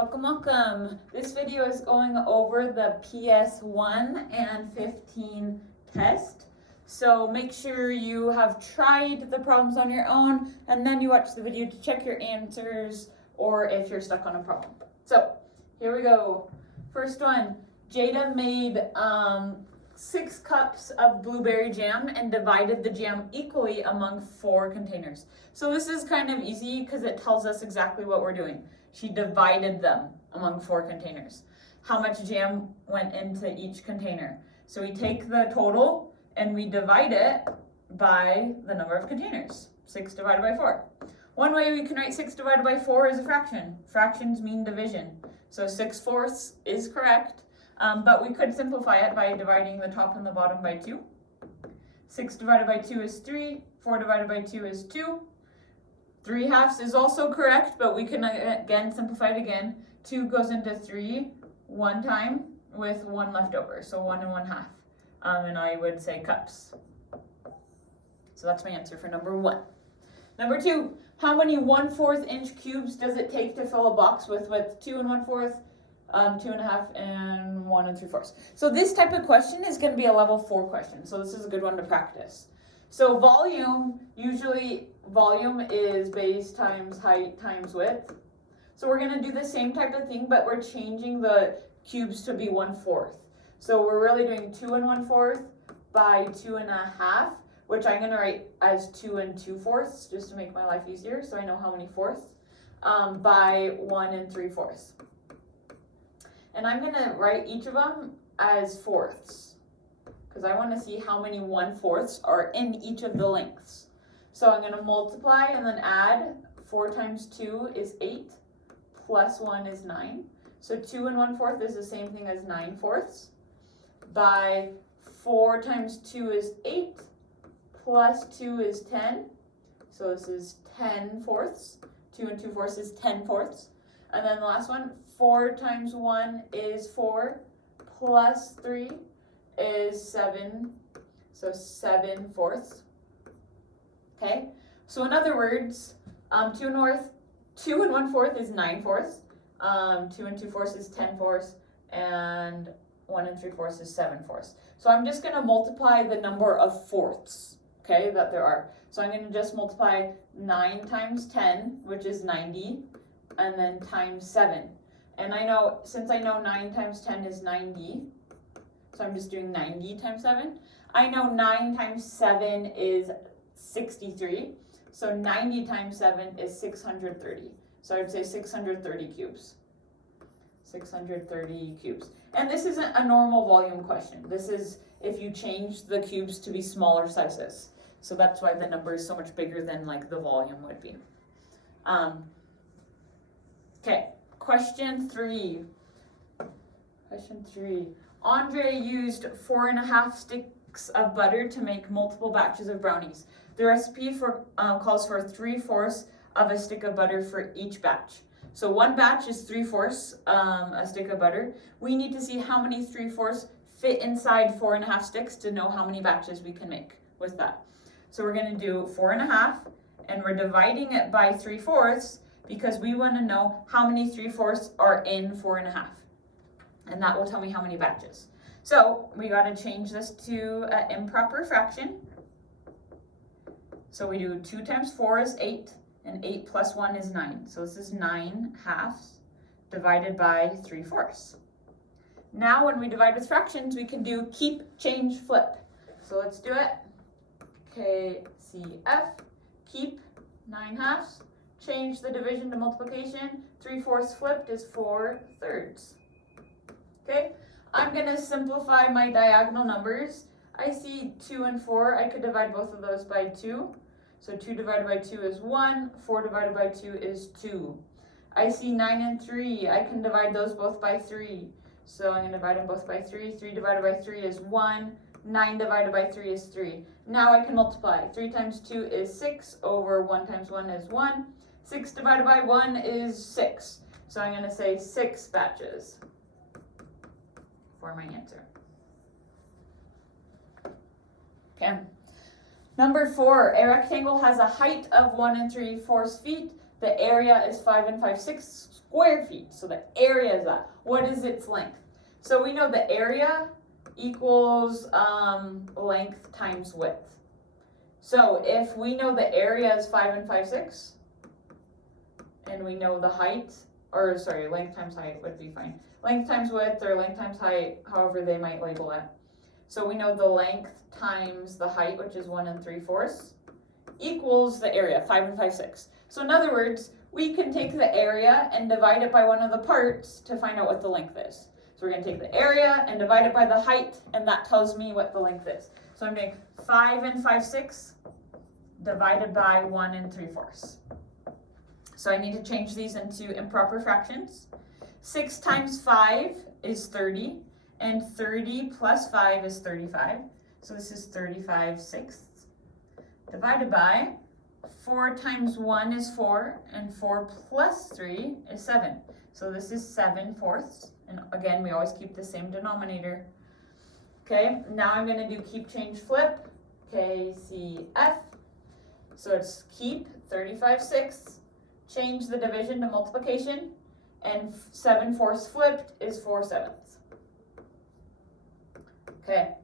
Welcome, welcome. This video is going over the PS1 and 15 test. So make sure you have tried the problems on your own and then you watch the video to check your answers or if you're stuck on a problem. So here we go. First one, Jada made 6 cups of blueberry jam and divided the jam equally among 4 containers. So this is kind of easy because it tells us exactly what we're doing. She divided them among 4 containers. How much jam went into each container? So we take the total and we divide it by the number of containers. 6 divided by 4. One way we can write 6 divided by 4 is a fraction. Fractions mean division. So 6/4 is correct, but we could simplify it by dividing the top and the bottom by 2. 6 divided by 2 is 3. 4 divided by 2 is 2. 3/2 is also correct, but we can again simplify it again. 2 goes into 3 one time with 1 left over, so 1 and 1/2. And I would say cups. So that's my answer for number 1. Number 2, how many 1/4 inch cubes does it take to fill a box with width 2 1/4, 2 1/2, and 1 3/4? So this type of question is going to be a level 4 question, so this is a good one to practice. So volume is base times height times width. So we're going to do the same type of thing, but we're changing the cubes to be 1/4. So we're really doing 2 1/4 by 2 1/2, which I'm going to write as 2 2/4 just to make my life easier so I know how many fourths, by 1 3/4. And I'm going to write each of them as fourths, because I want to see how many 1/4 are in each of the lengths. So I'm going to multiply and then add. 4 times 2 is 8, plus 1 is 9. So 2 1/4 is the same thing as 9/4. By 4 times 2 is 8, plus 2 is 10. So this is 10/4. 2 2/4 is 10/4. And then the last one, 4 times 1 is 4, plus 3 is 7, so 7/4. Okay, so in other words, 2 1/4 is 9/4, 2 2/4 is 10/4, and 1 3/4 is 7/4. So I'm just going to multiply the number of fourths, okay, that there are. So I'm going to just multiply 9 times 10, which is 90, and then times 7. And I know, since I know 9 times 10 is 90, so I'm just doing 90 times 7. I know 9 times 7 is 63. So 90 times 7 is 630. So I would say 630 cubes. 630 cubes. And this isn't a normal volume question. This is if you change the cubes to be smaller sizes. So that's why the number is so much bigger than like the volume would be. Okay, question 3. Question 3. Andre used 4 1/2 sticks of butter to make multiple batches of brownies. The recipe calls for 3/4 of a stick of butter for each batch. So one batch is 3/4 a stick of butter. We need to see how many 3/4 fit inside 4 1/2 sticks to know how many batches we can make with that. So we're going to do 4 1/2, and we're dividing it by 3/4 because we want to know how many 3/4 are in 4 1/2. And that will tell me how many batches. So we got to change this to an improper fraction. So we do 2 times 4 is 8, and 8 plus 1 is 9. So this is 9/2 divided by 3/4. Now when we divide with fractions, we can do keep, change, flip. So let's do it. KCF, keep 9/2, change the division to multiplication. 3/4 flipped is 4/3. Okay, I'm going to simplify my diagonal numbers. I see 2 and 4. I could divide both of those by 2. So 2 divided by 2 is 1. 4 divided by 2 is 2. I see 9 and 3. I can divide those both by 3. So I'm going to divide them both by 3. 3 divided by 3 is 1. 9 divided by 3 is 3. Now I can multiply. 3 times 2 is 6 over 1 times 1 is 1. 6 divided by 1 is 6. So I'm going to say 6 batches for my answer. Okay. Number 4, a rectangle has a height of 1 3/4 feet The area is 5 and 5/6 square feet. So the area is that. What is its length? So we know the area equals length times width. So if we know the area is 5 and 5/6, and we know the height, or sorry, length times height would be fine. Length times width or length times height, however they might label it. So we know the length times the height, which is 1 3/4, equals the area, 5 and 5/6. So in other words, we can take the area and divide it by one of the parts to find out what the length is. So we're going to take the area and divide it by the height, and that tells me what the length is. So I'm doing 5 and 5/6 divided by 1 3/4. So I need to change these into improper fractions. 6 times 5 is 30, and 30 plus 5 is 35. So this is 35/6 divided by 4 times 1 is 4, and 4 plus 3 is 7. So this is 7/4. And again, we always keep the same denominator. Okay, now I'm going to do keep, change, flip, KCF. So it's keep 35/6, change the division to multiplication, and 7/4 flipped is 4/7. Okay,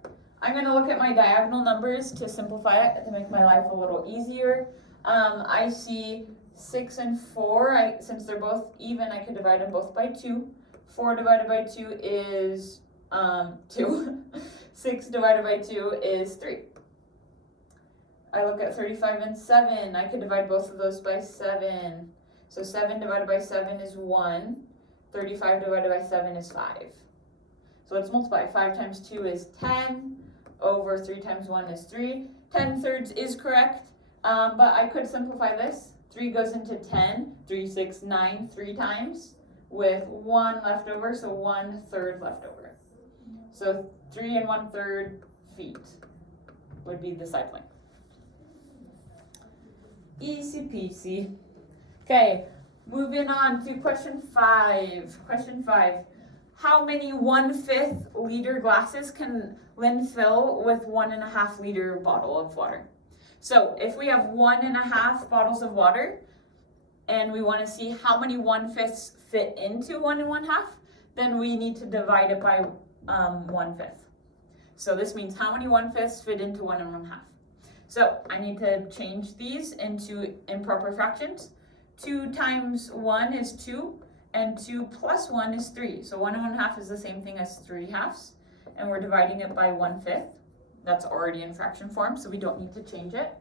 I'm going to look at my diagonal numbers to simplify it, to make my life a little easier. I see 6 and 4, since they're both even, I could divide them both by 2. 4 divided by 2 is 2. 6 divided by 2 is 3. I look at 35 and 7. I could divide both of those by 7. So 7 divided by 7 is 1. 35 divided by 7 is 5. So let's multiply. 5 times 2 is 10. Over 3 times 1 is 3. 10/3 is correct, but I could simplify this. 3 goes into 10. 3, 6, 9, 3 times, with 1 left over, so 1/3 left over. So 3 1/3 feet would be the side length. Easy peasy. Okay, moving on to question 5. Question 5. How many 1/5 liter glasses can Lynn fill with 1.5 liter bottle of water? So if we have 1.5 bottles of water, and we want to see how many 1/5 fit into 1 1/2, then we need to divide it by 1/5. So this means how many 1/5 fit into 1 1/2. So I need to change these into improper fractions. 2 times 1 is 2, and 2 plus 1 is 3. So 1 1/2 is the same thing as 3/2, and we're dividing it by 1/5. That's already in fraction form, so we don't need to change it.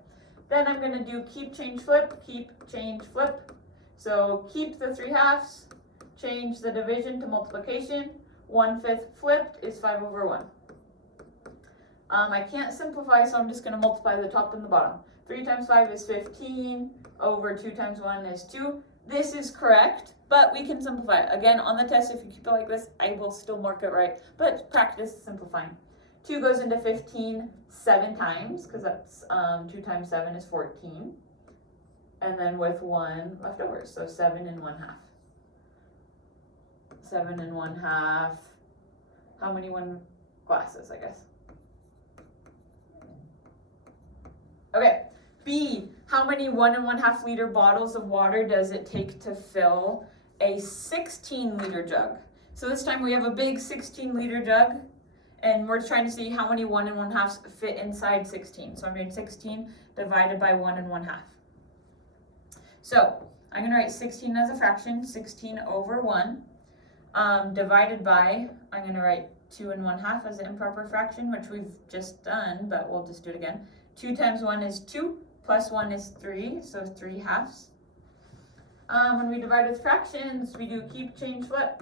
Then I'm going to do keep, change, flip, keep, change, flip. So keep the 3/2, change the division to multiplication. 1/5 flipped is 5/1. I can't simplify, so I'm just going to multiply the top and the bottom. 3 times 5 is 15, over 2 times 1 is 2. This is correct, but we can simplify it. Again, on the test, if you keep it like this, I will still mark it right, but practice simplifying. 2 goes into 15 7 times, because that's 2 times 7 is 14. And then with 1 left over, so 7 1/2. 7 1/2. How many glasses, I guess? Okay, B, how many 1 1/2 liter bottles of water does it take to fill a 16 liter jug? So this time we have a big 16 liter jug, and we're trying to see how many 1 1/2 fit inside 16. So I'm doing 16 divided by 1 1/2. So I'm going to write 16 as a fraction, 16/1, divided by, I'm going to write 2 1/2 as an improper fraction, which we've just done, but we'll just do it again. 2 times 1 is 2, plus 1 is 3, so 3/2. When we divide with fractions, we do keep, change, flip.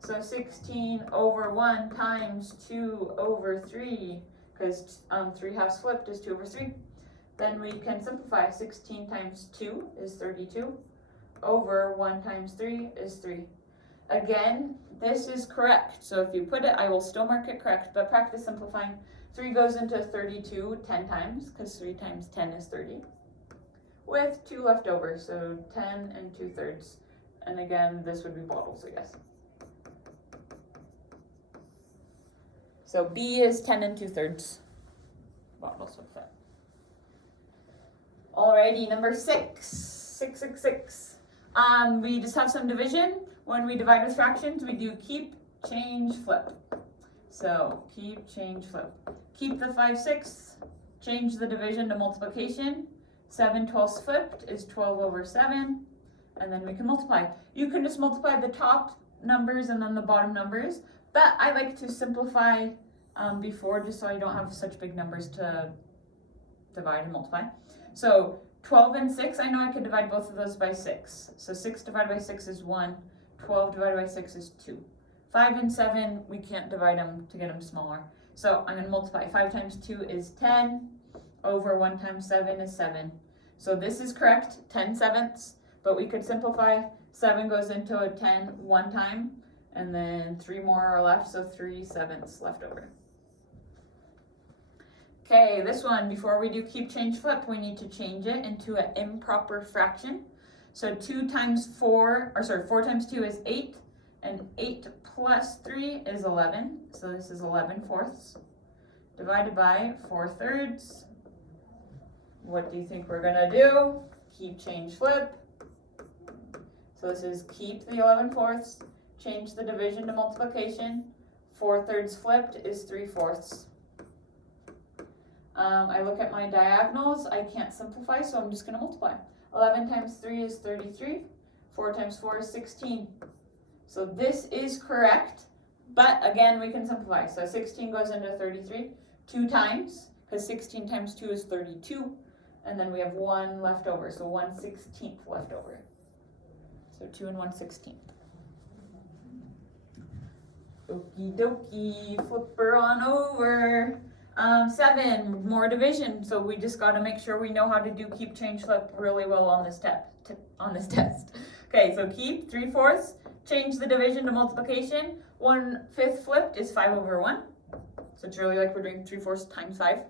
So 16/1 times 2/3, because 3/2 flipped is 2/3. Then we can simplify. 16 times 2 is 32, over 1 times 3 is 3. Again, this is correct. So if you put it, I will still mark it correct, but practice simplifying. 3 goes into 32 10 times, because 3 times 10 is 30, with 2 left over, so 10 2/3. And again, this would be bottles, I guess. So B is 10 2/3 bottles would fit. Alrighty, number 6. 666. We just have some division. When we divide with fractions, we do keep, change, flip. So keep, change, flip. Keep the 5/6, change the division to multiplication. 7/12 flipped is 12 over 7, and then we can multiply. You can just multiply the top numbers and then the bottom numbers, but I like to simplify before, just so I don't have such big numbers to divide and multiply. So 12 and 6, I know I could divide both of those by 6. So 6 divided by 6 is 1, 12 divided by 6 is 2. 5 and 7, we can't divide them to get them smaller. So I'm going to multiply. 5 times 2 is 10, over 1 times 7 is 7. So this is correct, 10/7, but we could simplify. 7 goes into a 10 one time, and then 3 more are left, so 3/7 left over. Okay, this one, before we do keep, change, flip, we need to change it into an improper fraction. So 4 times 2 is 8, and 8 plus 3 is 11. So this is 11/4 divided by 4/3. What do you think we're gonna do? Keep, change, flip. So this is keep the 11/4, change the division to multiplication. 4/3 flipped is 3/4. I look at my diagonals, I can't simplify, so I'm just going to multiply. 11 times 3 is 33, 4 times 4 is 16. So this is correct, but again, we can simplify. So 16 goes into 33 2 times, because 16 times 2 is 32, and then we have 1 left over, so 1/16 left over. So 2 and 1/16. Okie dokie, flip her on over. 7, more division, so we just got to make sure we know how to do keep, change, flip really well on this test. Okay, so keep, 3/4, change the division to multiplication. 1/5 flipped is 5 over 1. So it's really like we're doing 3/4 times 5.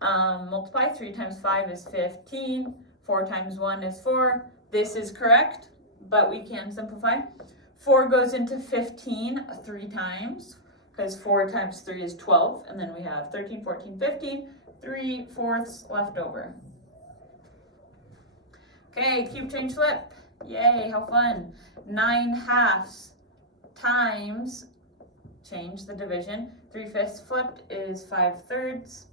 Multiply, 3 times 5 is 15, 4 times 1 is 4. This is correct, but we can simplify. 4 goes into 15 3 times, because 4 times 3 is 12, and then we have 13, 14, 15, 3/4 left over. Okay, keep, change, flip. Yay, how fun. 9/2 times, change the division. 3/5 flipped is 5/3.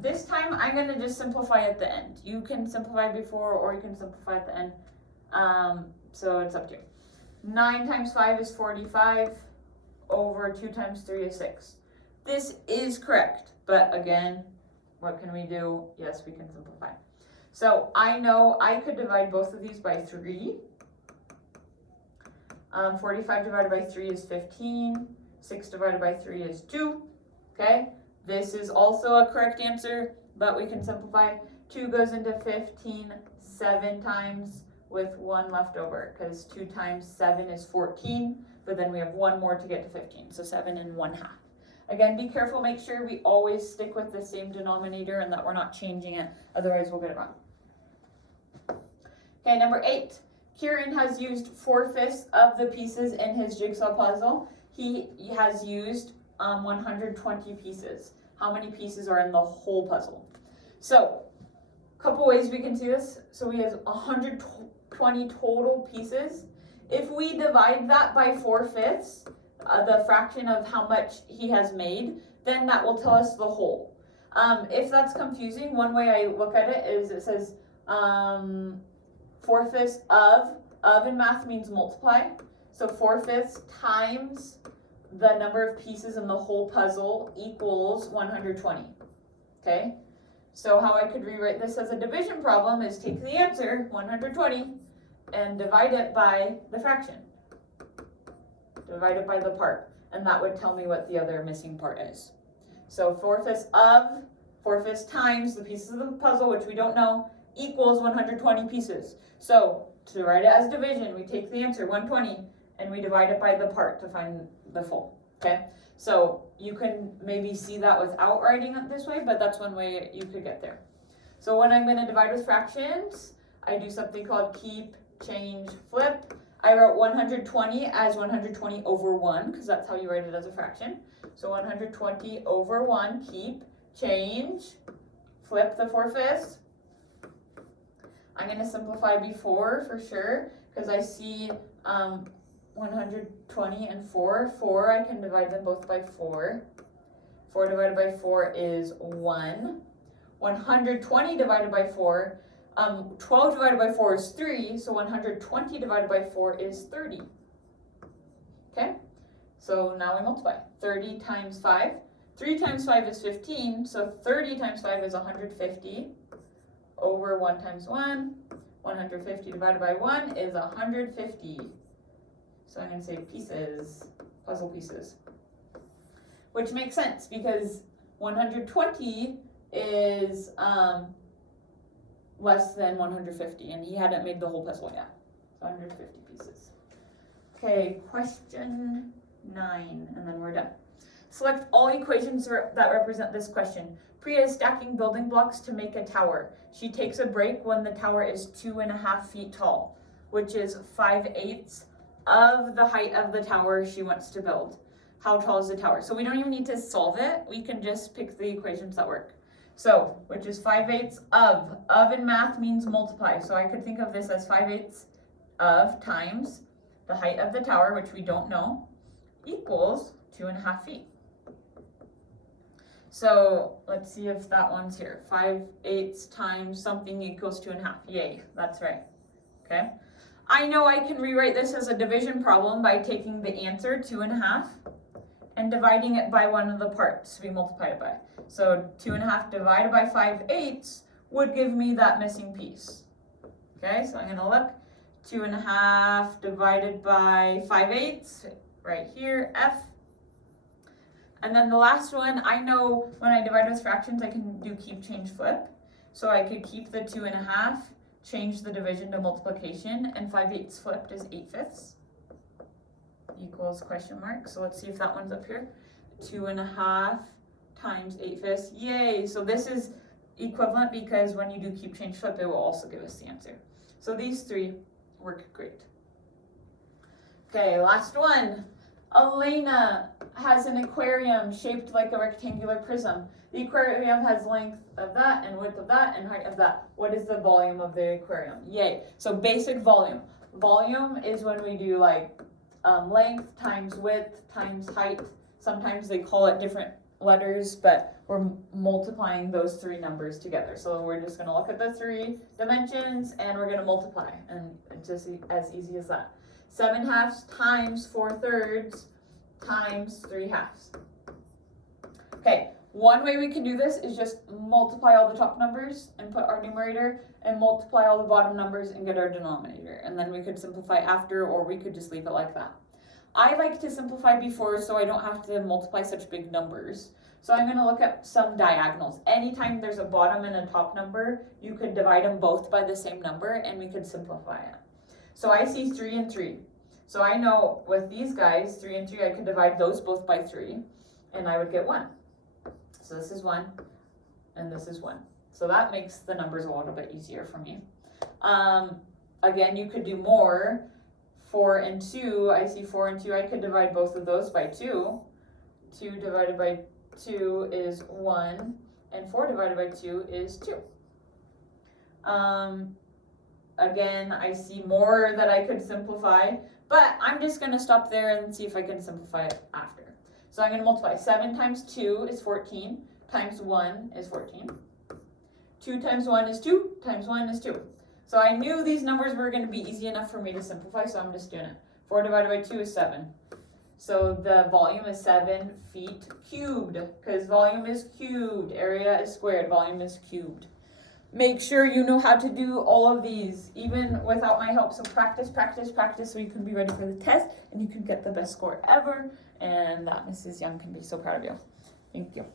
This time I'm going to just simplify at the end. You can simplify before or you can simplify at the end. So it's up to you. 9 times 5 is 45. Over 2 times 3 is 6. This is correct, but again, what can we do? Yes, we can simplify. So I know I could divide both of these by 3. 45 divided by 3 is 15. 6 divided by 3 is 2. Okay, this is also a correct answer, but we can simplify. 2 goes into 15 7 times with 1 left over, because 2 times 7 is 14. But then we have 1 more to get to 15, so 7 and 1/2. Again, be careful, make sure we always stick with the same denominator and that we're not changing it, otherwise we'll get it wrong. Okay, number 8. Kieran has used 4/5 of the pieces in his jigsaw puzzle. He has used 120 pieces. How many pieces are in the whole puzzle? So, a couple ways we can see this. So we have 120 total pieces. If we divide that by 4/5, the fraction of how much he has made, then that will tell us the whole. If that's confusing, one way I look at it is it says 4/5 of in math means multiply. So 4/5 times the number of pieces in the whole puzzle equals 120. Okay? So how I could rewrite this as a division problem is take the answer, 120, and divide it by the fraction. Divide it by the part, and that would tell me what the other missing part is. So 4/5 times the pieces of the puzzle, which we don't know, equals 120 pieces. So to write it as division, we take the answer, 120, and we divide it by the part to find the full, okay? So you can maybe see that without writing it this way, but that's one way you could get there. So when I'm going to divide with fractions, I do something called keep, change, flip. I wrote 120 as 120 over 1, because that's how you write it as a fraction. So 120 over 1, keep, change, flip the 4/5. I'm going to simplify before for sure, because I see 120 and 4. 4, I can divide them both by 4. 4 divided by 4 is 1. 120 divided by 4, 12 divided by 4 is 3, so 120 divided by 4 is 30. Okay, so now we multiply. 30 times 5. 3 times 5 is 15, so 30 times 5 is 150 over 1 times 1. 150 divided by 1 is 150. So I'm going to say pieces, puzzle pieces. Which makes sense because 120 is less than 150, and he hadn't made the whole puzzle yet. So 150 pieces. Okay, question 9, and then we're done. Select all equations that represent this question. Priya is stacking building blocks to make a tower. She takes a break when the tower is 2.5 feet tall, which is 5/8 of the height of the tower she wants to build. How tall is the tower? So we don't even need to solve it. We can just pick the equations that work. So, which is 5/8 of. Of in math means multiply. So I could think of this as 5/8 of times the height of the tower, which we don't know, equals 2.5 feet. So let's see if that one's here. 5/8 times something equals 2.5. Yay, that's right. Okay. I know I can rewrite this as a division problem by taking the answer, 2.5, and dividing it by one of the parts we multiplied it by. So 2.5 divided by 5/8 would give me that missing piece. Okay, so I'm going to look. 2.5 divided by 5/8, right here, F. And then the last one, I know when I divide with fractions, I can do keep, change, flip. So I could keep the 2.5, change the division to multiplication, and 5/8 flipped is 8/5 equals question mark. So let's see if that one's up here. 2.5 times 8/5. Yay! So this is equivalent because when you do keep, change, flip, it will also give us the answer. So these three work great. Okay, last one. Elena has an aquarium shaped like a rectangular prism. The aquarium has length of that and width of that and height of that. What is the volume of the aquarium? Yay. So basic volume. Volume is when we do like length times width times height. Sometimes they call it different letters, but we're multiplying those three numbers together. So we're just going to look at the three dimensions and we're going to multiply. And it's just as easy as that. 7/2 times 4/3 times 3/2. Okay, one way we can do this is just multiply all the top numbers and put our numerator and multiply all the bottom numbers and get our denominator. And then we could simplify after, or we could just leave it like that. I like to simplify before so I don't have to multiply such big numbers. So I'm going to look at some diagonals. Anytime there's a bottom and a top number, you could divide them both by the same number and we could simplify it. So I see 3 and 3. So I know with these guys, 3 and 3, I could divide those both by 3, and I would get 1. So this is 1, and this is 1. So that makes the numbers a little bit easier for me. Again, you could do more. 4 and 2, I see 4 and 2, I could divide both of those by 2. 2 divided by 2 is 1, and 4 divided by 2 is 2. Again, I see more that I could simplify, but I'm just going to stop there and see if I can simplify it after. So I'm going to multiply. 7 times 2 is 14, times 1 is 14. 2 times 1 is 2, times 1 is 2. So I knew these numbers were going to be easy enough for me to simplify, so I'm just doing it. 4 divided by 2 is 7. So the volume is 7 feet cubed, because volume is cubed, area is squared, volume is cubed. Make sure you know how to do all of these, even without my help. So practice, practice, practice, so you can be ready for the test, and you can get the best score ever, and that Mrs. Young can be so proud of you. Thank you.